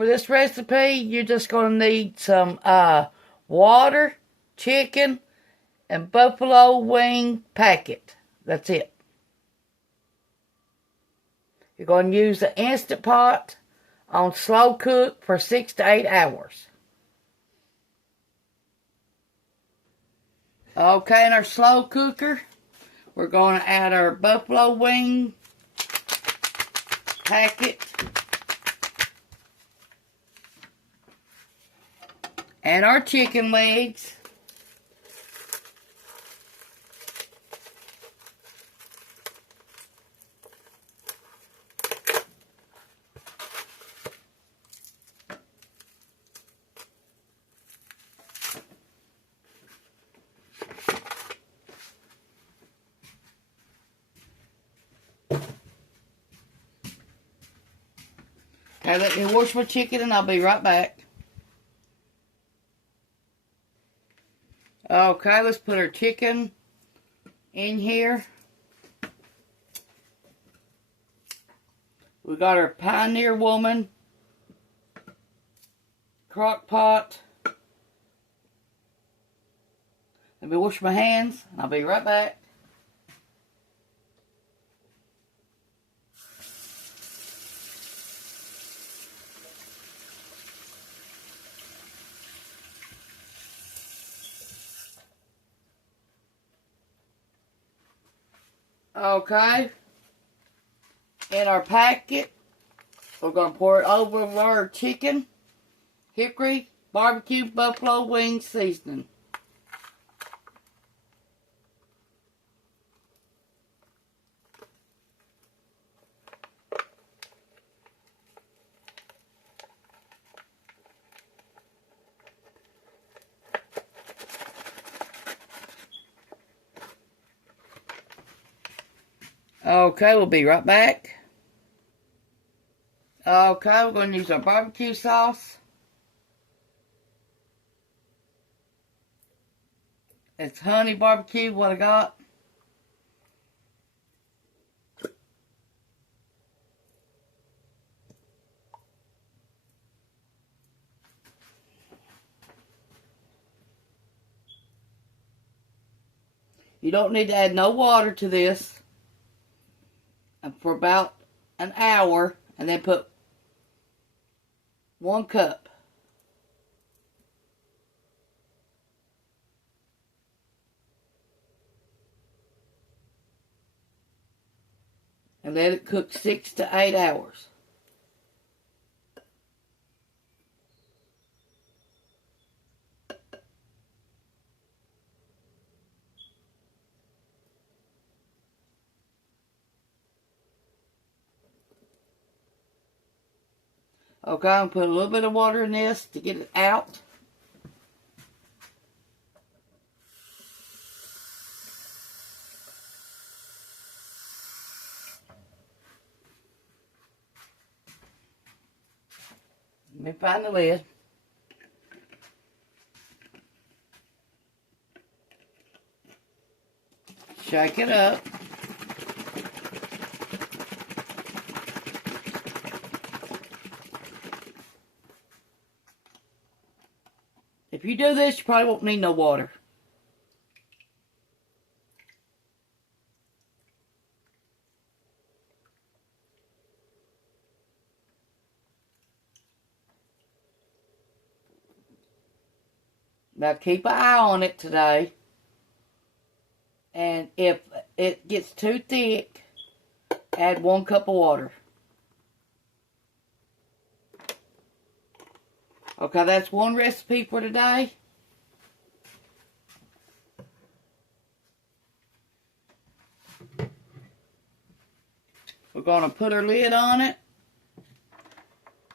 for this recipe, you're just going to need some water, chicken, and buffalo wing packet. That's it. You're going to use the Instant Pot on slow cook for 6 to 8 hours. Okay, in our slow cooker, we're going to add our buffalo wing packet and our chicken legs. Okay, let me wash my chicken and I'll be right back. Okay, let's put our chicken in here. We got our Pioneer Woman crock pot. Let me wash my hands and I'll be right back. Okay, in our packet, we're going to pour it over our chicken, hickory barbecue buffalo wing seasoning. Okay, we'll be right back. Okay, we're going to use our barbecue sauce. It's honey barbecue, what I got. You don't need to add no water to this. For about an hour, and then put 1 cup. And let it cook 6 to 8 hours. Okay, I'm going to put a little bit of water in this to get it out. Let me find the lid. Shake it up. If you do this, you probably won't need no water. Now keep an eye on it today. And if it gets too thick, add 1 cup of water. Okay, that's one recipe for today. We're going to put our lid on it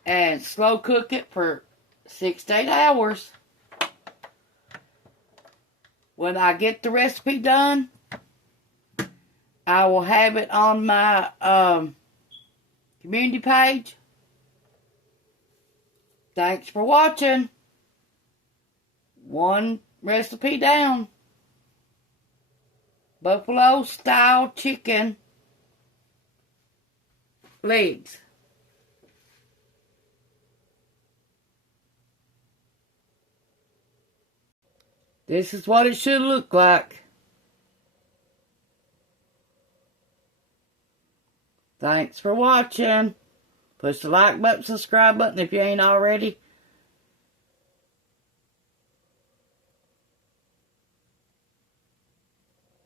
and slow cook it for 6 to 8 hours. When I get the recipe done, I will have it on my community page. Thanks for watching. One recipe down. Buffalo style chicken legs. This is what it should look like. Thanks for watching. Push the like button, subscribe button if you ain't already.